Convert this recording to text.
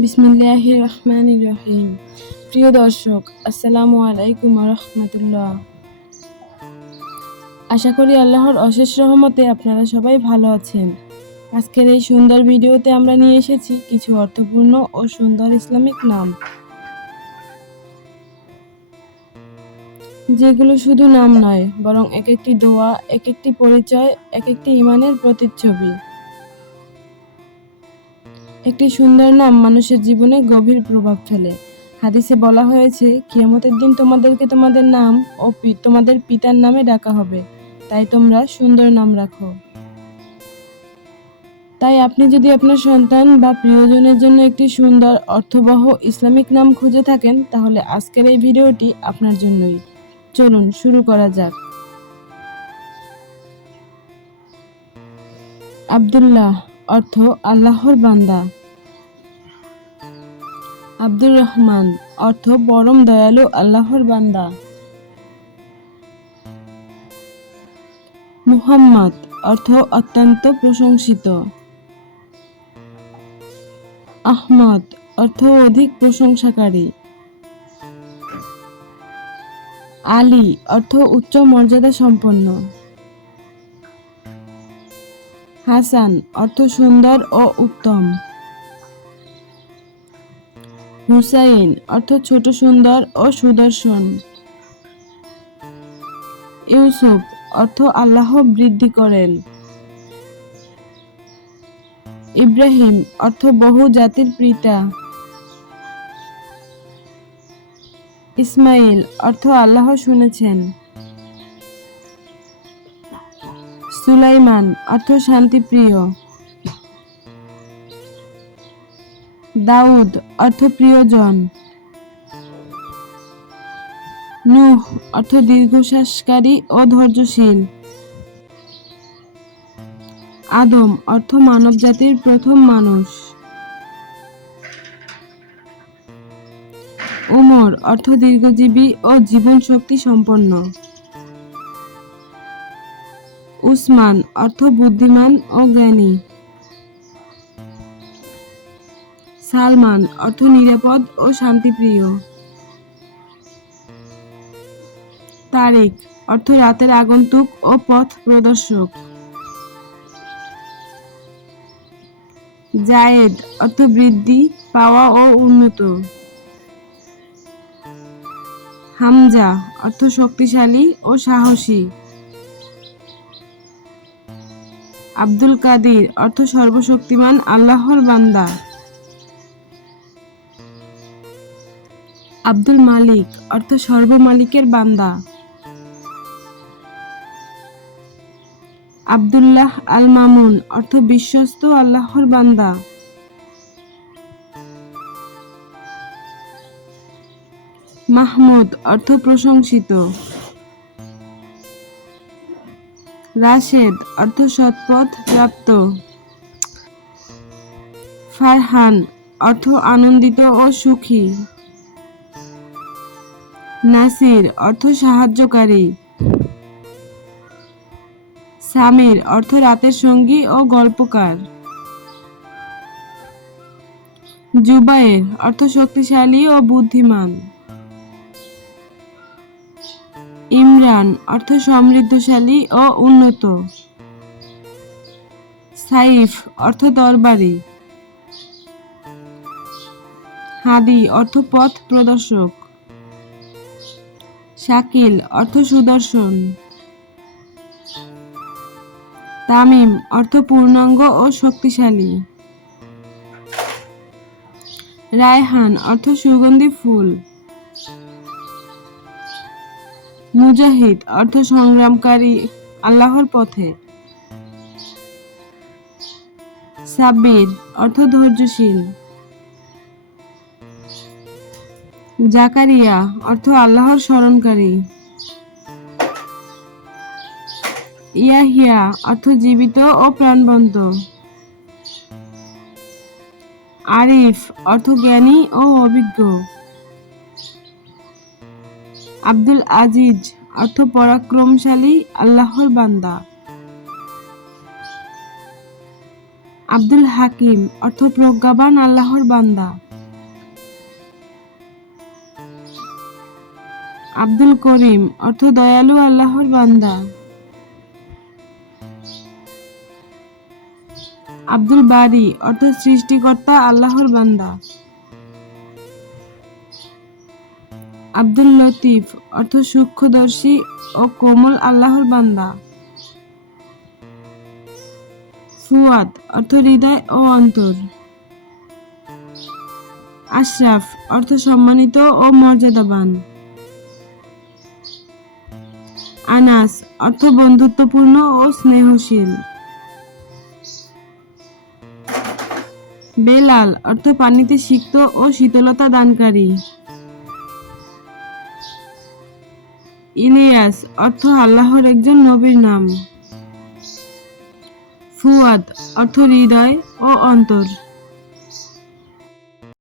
বিসমিল্লাহির রহমানির রহিম। প্রিয় দর্শক, আসসালামু আলাইকুম ওয়া রাহমাতুল্লাহ। আশা করি আল্লাহর অশেষ রহমতে আপনারা সবাই ভালো আছেন। আজকের এই সুন্দর ভিডিওতে আমরা নিয়ে এসেছি কিছু অর্থপূর্ণ ও সুন্দর ইসলামিক নাম, যেগুলো শুধু নাম নয়, বরং এক একটি দোয়া, এক একটি পরিচয়, এক একটি ঈমানের প্রতিচ্ছবি। একটি সুন্দর নাম মানুষের জীবনে গভীর প্রভাব ফেলে। হাদিসে বলা হয়েছে, কিয়ামতের দিন তোমাদেরকে তোমাদের নাম ও তোমাদের পিতার নামে ডাকা হবে, তাই তোমরা সুন্দর নাম রাখো। তাই আপনি যদি আপনার সন্তান বা প্রিয়জনের জন্য একটি সুন্দর অর্থবহ ইসলামিক নাম খুঁজে থাকেন, তাহলে আজকের এই ভিডিওটি আপনার জন্যই। চলুন শুরু করা যাক। আব্দুল্লাহ অর্থ আল্লাহর বান্দা। আব্দুর রহমান অর্থ পরম দয়ালু আল্লাহর বান্দা। মুহাম্মদ অর্থ অত্যন্ত প্রশংসিত। আহমদ অর্থ অধিক প্রশংসাকারী। আলী অর্থ উচ্চ মর্যাদা সম্পন্ন। হাসান অর্থ সুন্দর ও উত্তম। হুসাইন অর্থ ছোট, সুন্দর ও সুদর্শন। ইউসুফ অর্থ আল্লাহ বৃদ্ধি করেন। ইব্রাহিম অর্থ বহু জাতির পিতা। ইসমাইল অর্থ আল্লাহ শুনেছেন। সুলাইমান অর্থ শান্তিপ্রিয়। দাউদ অর্থ প্রিয়জন। নূহ অর্থ দীর্ঘশ্বাসকারী ও ধৈর্যশীল। আদম অর্থ মানব জাতির প্রথম মানুষ। উমর অর্থ দীর্ঘজীবী ও জীবন শক্তি সম্পন্ন। উসমান অর্থ বুদ্ধিমান ও জ্ঞানী। সালমান অর্থ নিরাপদ ও শান্তিপ্রিয়। তারিক অর্থ রাতের আগন্তুক ও পথ প্রদর্শক। জায়েদ অর্থ বৃদ্ধি পাওয়া ও উন্নত। হামজা অর্থ শক্তিশালী ও সাহসী। আব্দুল কাদির অর্থ সর্বশক্তিমান আল্লাহর বান্দা। আব্দুল মালিক অর্থ সর্বমালিকের বান্দা। আব্দুল্লাহ আল মামুন অর্থ বিশ্বস্ত আল্লাহর বান্দা। মাহমুদ অর্থ প্রশংসিত। রাশেদ অর্থ সৎপথ প্রাপ্ত। ফারহান অর্থ আনন্দিত ও সুখী। নাসির অর্থ সাহায্যকারী। সামির অর্থ রাতের সঙ্গী ও গল্পকার। জুবায়ের অর্থ শক্তিশালী ও বুদ্ধিমান। ইমরান অর্থ সমৃদ্ধশালী ও উন্নত। সাইফ অর্থ দরবারি। হাদি অর্থ পথ প্রদর্শক। শাকিল অর্থ সুদর্শন। তামিম অর্থ পূর্ণাঙ্গ ও শক্তিশালী। রায়হান অর্থ সুগন্ধি ফুল। মুজাহিদ অর্থ সংগ্রামকারী আল্লাহর পথে। সাব্বির অর্থ ধৈর্যশীল। জাকারিয়া অর্থ আল্লাহর স্মরণকারী। ইয়াহিয়া অর্থ জীবিত ও প্রাণবন্ত। আরিফ অর্থ জ্ঞানী ও অভিজ্ঞ। আব্দুল আজিজ অর্থ পরাক্রমশালী আল্লাহর বান্দা। আব্দুল হাকিম অর্থ প্রজ্ঞাবান আল্লাহর বান্দা। আব্দুল করিম অর্থ দয়ালু আল্লাহর বান্দা। আব্দুল বারি অর্থ সৃষ্টিকর্তা আল্লাহর বান্দা। আব্দুল লতিফ অর্থ সূক্ষ্মদর্শী ও কোমল আল্লাহর বান্দা। ফুয়াদ অর্থ হৃদয় ও অন্তর। আশরাফ অর্থ সম্মানিত ও মর্যাদাবান। আনাস অর্থ বন্ধুত্বপূর্ণ ও স্নেহশীল। বেলাল অর্থ পানিতে সিক্ত ও শীতলতা দানকারী। ইলিয়াস অর্থ আল্লাহর একজন নবীর নাম। ফুয়াদ অর্থ হৃদয় ও অন্তর।